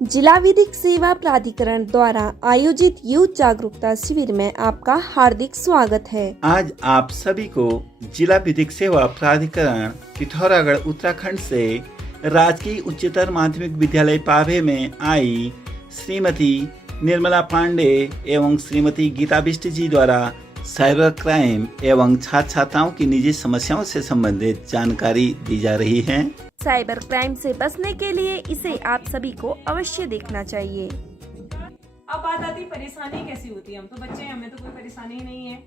जिला विधिक सेवा प्राधिकरण द्वारा आयोजित यूथ जागरूकता शिविर में आपका हार्दिक स्वागत है। आज आप सभी को जिला विधिक सेवा प्राधिकरण पिथौरागढ़ उत्तराखंड से राजकीय उच्चतर माध्यमिक विद्यालय पाभे में आई श्रीमती निर्मला पांडे एवं श्रीमती गीता बिष्ट जी द्वारा साइबर क्राइम एवं छात्र छात्राओं की निजी समस्याओं से संबंधित जानकारी दी जा रही है। साइबर क्राइम से बचने के लिए इसे आप सभी को अवश्य देखना चाहिए। अब बात आती परेशानी कैसी होती है। हम तो बच्चे हैं, हमें तो कोई परेशानी ही नहीं है।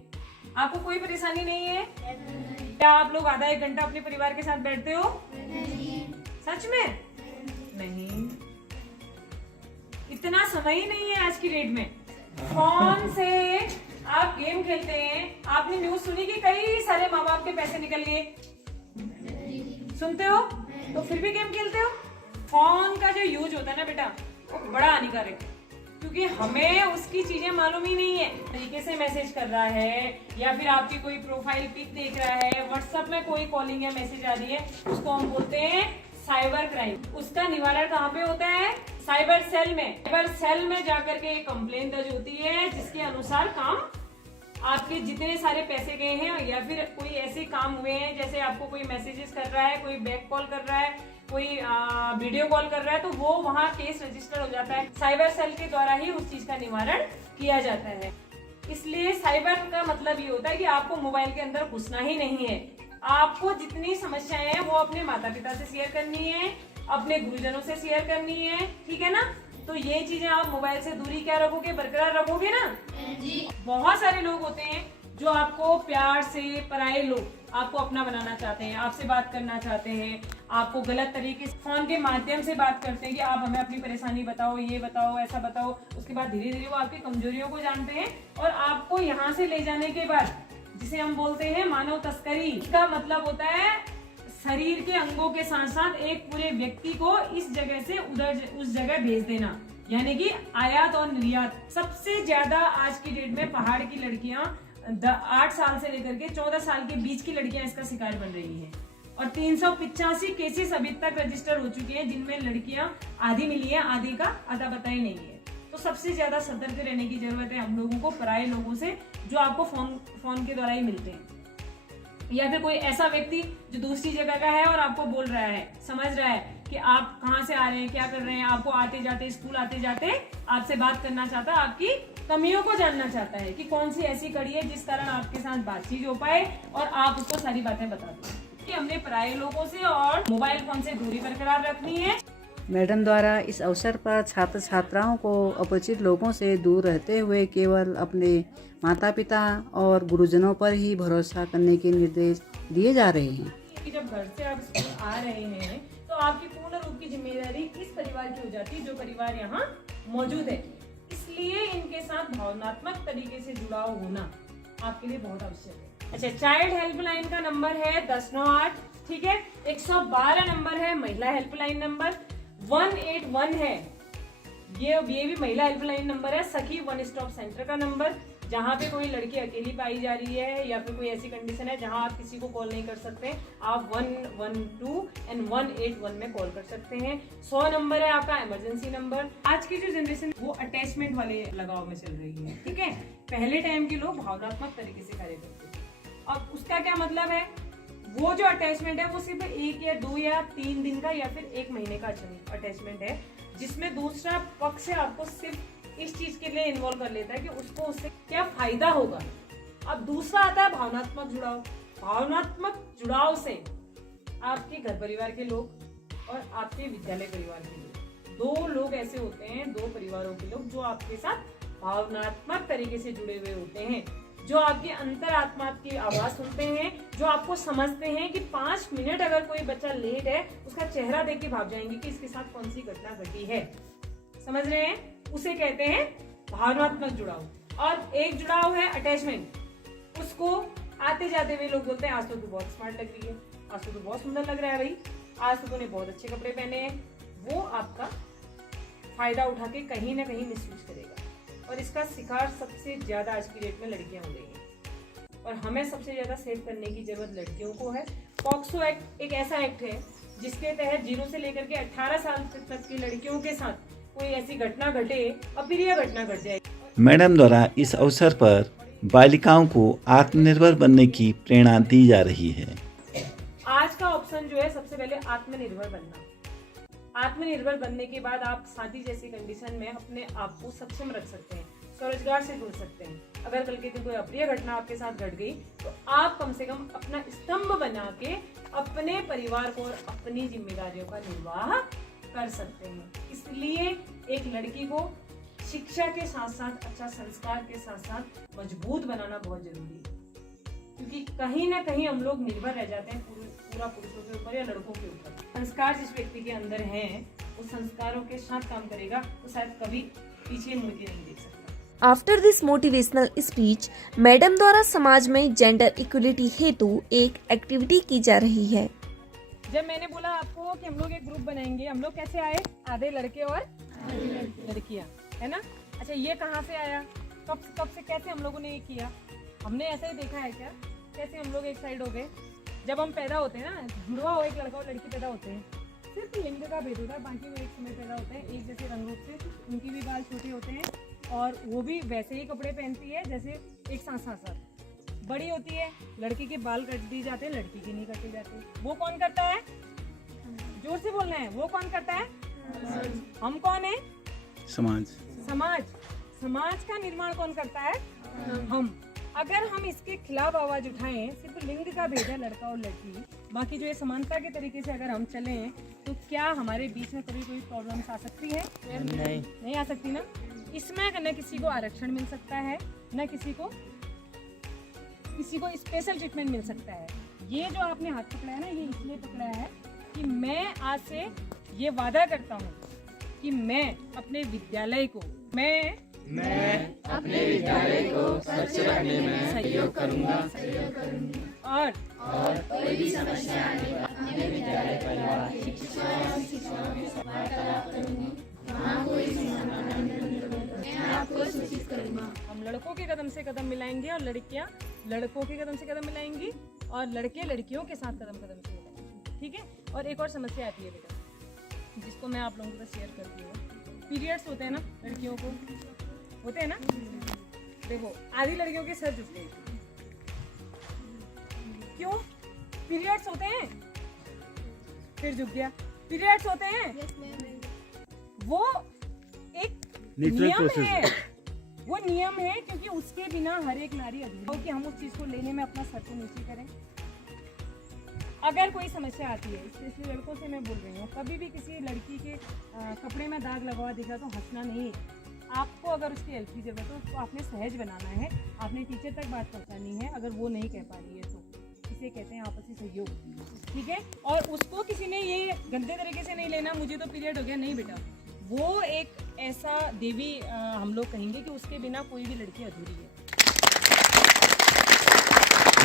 आपको कोई परेशानी नहीं है? क्या आप लोग आधा एक घंटा अपने परिवार के साथ बैठते हो? नहीं। सच में नहीं, इतना समय ही नहीं है आज की डेट में। फोन से आप गेम खेलते हैं। आपने न्यूज सुनी कि कई सारे माँ बाप के पैसे निकल गए? सुनते हो तो फिर भी गेम खेलते हो। फोन का जो यूज होता है ना बेटा, वो बड़ा हानिकारक है, क्योंकि हमें उसकी चीजें मालूम ही नहीं है। तरीके से मैसेज कर रहा है या फिर आपकी कोई प्रोफाइल पिक देख रहा है, व्हाट्सएप में कोई कॉलिंग या मैसेज आ रही है, उसको हम बोलते हैं साइबर क्राइम। उसका निवारण कहाँ पे होता है? साइबर सेल में। साइबर सेल में जाकर के कंप्लेन दर्ज होती है, जिसके अनुसार काम आपके जितने सारे पैसे गए हैं या फिर कोई ऐसे काम हुए हैं, जैसे आपको कोई मैसेजेस कर रहा है, कोई बैक कॉल कर रहा है, कोई वीडियो कॉल कर रहा है, तो वो वहाँ केस रजिस्टर हो जाता है। साइबर सेल के द्वारा ही उस चीज का निवारण किया जाता है। इसलिए साइबर का मतलब ये होता है कि आपको मोबाइल के अंदर घुसना ही नहीं है। आपको जितनी समस्याएं हैं वो अपने माता पिता से शेयर करनी है, अपने गुरुजनों से शेयर करनी है, ठीक है ना। तो ये चीजें आप मोबाइल से दूरी क्या रखोगे, बरकरार रखोगे ना जी। बहुत सारे लोग होते हैं जो आपको प्यार से, पराये लोग आपको अपना बनाना चाहते हैं, आपसे बात करना चाहते हैं, आपको गलत तरीके से फोन के माध्यम से बात करते हैं कि आप हमें अपनी परेशानी बताओ, ये बताओ, ऐसा बताओ। उसके बाद धीरे धीरे वो आपकी कमजोरियों को जानते हैं और आपको यहाँ से ले जाने के बाद, जिसे हम बोलते हैं मानव तस्करी, इसका मतलब होता है शरीर के अंगों के साथ साथ एक पूरे व्यक्ति को इस जगह से उधर उस जगह भेज देना, यानी कि आयात और निर्यात। सबसे ज्यादा आज की डेट में पहाड़ की लड़कियां 8 साल से लेकर के 14 साल के बीच की लड़कियां इसका शिकार बन रही हैं और 385 केसेस अभी तक रजिस्टर हो चुके हैं, जिनमें लड़कियां आधी मिली है, आधी का अता पता ही नहीं है। तो सबसे ज्यादा सतर्क रहने की जरूरत है हम लोगों को, पराये लोगों से जो आपको फोन के द्वारा ही मिलते हैं, या फिर कोई ऐसा व्यक्ति जो दूसरी जगह का है और आपको बोल रहा है, समझ रहा है कि आप कहाँ से आ रहे हैं, क्या कर रहे हैं, आपको आते जाते स्कूल आते जाते आपसे बात करना चाहता है, आपकी कमियों को जानना चाहता है कि कौन सी ऐसी कड़ी है जिस कारण आपके साथ बातचीत हो पाए और आप उसको सारी बातें बता दो। कि हमने पराये लोगों से और मोबाइल फोन से दूरी बरकरार रखनी है। मैडम द्वारा इस अवसर पर छात्र छात्राओं को अपरिचित लोगों से दूर रहते हुए केवल अपने माता पिता और गुरुजनों पर ही भरोसा करने के निर्देश दिए जा रहे हैं। कि जब घर से आप स्कूल आ रहे हैं तो आपकी पूर्ण रूप की जिम्मेदारी इस परिवार की हो जाती है जो परिवार यहाँ मौजूद है। इसलिए इनके साथ भावनात्मक तरीके से जुड़ाव होना आपके लिए बहुत आवश्यक है। अच्छा, चाइल्ड हेल्पलाइन का नंबर है 1098, ठीक है। 112 नंबर है महिला हेल्पलाइन नंबर, 181 है ये भी महिला हेल्पलाइन नंबर है। सखी वन स्टॉप सेंटर का नंबर, जहाँ पे कोई लड़की अकेली पाई जा रही है या फिर कोई ऐसी कंडीशन है जहाँ आप किसी को कॉल नहीं कर सकते, आप 112 एंड 181 में कॉल कर सकते हैं। 100 नंबर है आपका इमरजेंसी नंबर। आज की जो जनरेशन वो अटैचमेंट वाले लगाव में चल रही है, ठीक है। पहले टाइम के लोग भावनात्मक तरीके से कार्य करते थे। अब उसका क्या मतलब है? वो जो अटैचमेंट है वो सिर्फ 1 या 2 या 3 दिन का या फिर 1 महीने का अटैचमेंट है, जिसमें दूसरा पक्ष से आपको सिर्फ इस चीज के लिए इन्वॉल्व कर लेता है कि उसको उससे क्या फायदा होगा। अब दूसरा आता है भावनात्मक जुड़ाव। भावनात्मक जुड़ाव से आपके घर परिवार के लोग और आपके विद्यालय परिवार के लोग, 2 लोग ऐसे होते हैं, 2 परिवारों के लोग जो आपके साथ भावनात्मक तरीके से जुड़े हुए होते हैं, जो आपकी अंतरात्मा की आवाज सुनते हैं, जो आपको समझते हैं कि 5 मिनट अगर कोई बच्चा लेट है उसका चेहरा देख के भाग जाएंगे कि इसके साथ कौन सी घटना घटी है। समझ रहे हैं? उसे कहते हैं भावनात्मक जुड़ाव। और एक जुड़ाव है अटैचमेंट। उसको आते जाते हुए लोग बोलते हैं आज तो तू बहुत स्मार्ट लग रही है, आज तो तू बहुत सुंदर लग रहा है भाई, आज तो तूने बहुत अच्छे कपड़े पहने हैं। वो आपका फायदा उठा के कहीं ना कहीं मिसयूज करेगा और इसका शिकार सबसे ज्यादा आज की डेट में लड़कियां हो रही हैं और हमें सबसे ज्यादा सेव करने की जरूरत लड़कियों को है। पॉक्सो एक्ट एक ऐसा एक्ट है जिसके तहत 0 से लेकर के 18 साल तक की लड़कियों के साथ कोई ऐसी घटना घटे और फिर यह घटना घट जाए। मैडम द्वारा इस अवसर पर बालिकाओं को आत्मनिर्भर बनने की प्रेरणा दी जा रही है। आज का ऑप्शन जो है सबसे पहले आत्मनिर्भर बनना। आत्मनिर्भर बनने के बाद आप शादी जैसी कंडीशन में अपने आप को सक्षम रख सकते हैं, स्वरोजगार से जुड़ सकते हैं। अगर कल के दिन कोई अप्रिय घटना आपके साथ घट गई तो आप कम से कम अपना स्तंभ बना के अपने परिवार को और अपनी जिम्मेदारियों का निर्वाह कर सकते हैं। इसलिए एक लड़की को शिक्षा के साथ साथ अच्छा संस्कार के साथ साथ मजबूत बनाना बहुत जरूरी है, क्योंकि कहीं ना कहीं हम लोग निर्भर रह जाते हैं पूरा पुरुषों के ऊपर या लड़कों के ऊपर। संस्कार जिस व्यक्ति के अंदर हैं वो संस्कारों के साथ काम करेगा तो शायद कभी पीछे मुड़ के नहीं देख सकता। After this motivational speech, madam द्वारा समाज में जेंडर इक्वलिटी हेतु एक एक्टिविटी की जा रही है। जब मैंने बोला आपको कि हम लोग एक ग्रुप बनाएंगे, हम लोग कैसे आए? आधे लड़के और लड़कियां, है ना? अच्छा, ये कहाँ से आया? कब से कैसे हम लोगों ने ये किया? हमने ऐसा ही देखा है क्या? कैसे हम लोग एक साइड हो गए? जब हम पैदा होते हैं ना, जुड़वा हो एक लड़का और लड़की पैदा होते हैं, सिर्फ लिंग का भेद होता है, बाकी वो एक समय पैदा होते हैं, एक जैसे रंग रूप से, उनकी भी बाल छोटे होते हैं और वो भी वैसे ही कपड़े पहनती है जैसे एक साथ। बड़ी होती है, लड़की के बाल कट दिए जाते हैं, लड़की के नहीं कटे जाते। वो कौन करता है? जोर से बोलना है। वो कौन करता है? हम कौन है? समाज का निर्माण कौन करता है? हम। अगर हम इसके खिलाफ आवाज उठाएं, सिर्फ लिंग का भेद है लड़का और लड़की, बाकी जो है समानता के तरीके से अगर हम चलें तो क्या हमारे बीच में कभी कोई प्रॉब्लम्स आ सकती है? नहीं आ सकती ना। इसमें न किसी को आरक्षण मिल सकता है, न किसी को स्पेशल ट्रीटमेंट मिल सकता है। ये जो आपने हाथ पकड़ा है ना, ये इसलिए पकड़ा है कि मैं आज से ये वादा करता हूँ कि मैं अपने विद्यालय को स्वच्छ रखने में सहयोग करूँगा और कोई भी समस्या आने पर अपने विद्यालय परिवार मैं आपको सूचित करूँगा। हम लड़कों के कदम से कदम मिलाएंगे और लड़कियाँ लड़कों के कदम से कदम मिलाएंगी और लड़के लड़कियों के साथ कदम से मिलाएंगे। ठीक है। और एक और समस्या आती है बेटा, जिसको मैं आप लोगों के साथ शेयर करती हूँ। पीरियड्स होते हैं ना, लड़कियों को होते हैं ना। देखो, आधी लड़कियों के सर झुक गए। क्यों? पीरियड्स होते हैं, फिर झुक गया। पीरियड्स होते हैं, वो एक नियम है। वो नियम है क्योंकि उसके बिना हर एक नारी अधूरी है कि हम उस चीज को लेने में अपना सर को नीचे करें। अगर कोई समस्या आती है, स्पेशली लड़कों से मैं बोल रही हूँ, कभी भी किसी लड़की के कपड़े में दाग लगा हुआ दिखा तो हंसना नहीं। आपको अगर उसकी हेल्प की जरूरत हो तो आपने सहज बनाना है, आपने टीचर तक बात पहुँचानी है। अगर वो नहीं कह पा रही है तो इसे कहते हैं आपसी सहयोग। ठीक है। और उसको किसी ने ये गंदे तरीके से नहीं लेना, मुझे तो पीरियड हो गया, नहीं बेटा। वो एक ऐसा देवी हम लोग कहेंगे कि उसके बिना कोई भी लड़की अधूरी है।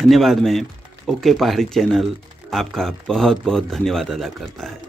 धन्यवाद। मैं ओके पहाड़ी चैनल आपका बहुत बहुत धन्यवाद अदा करता है।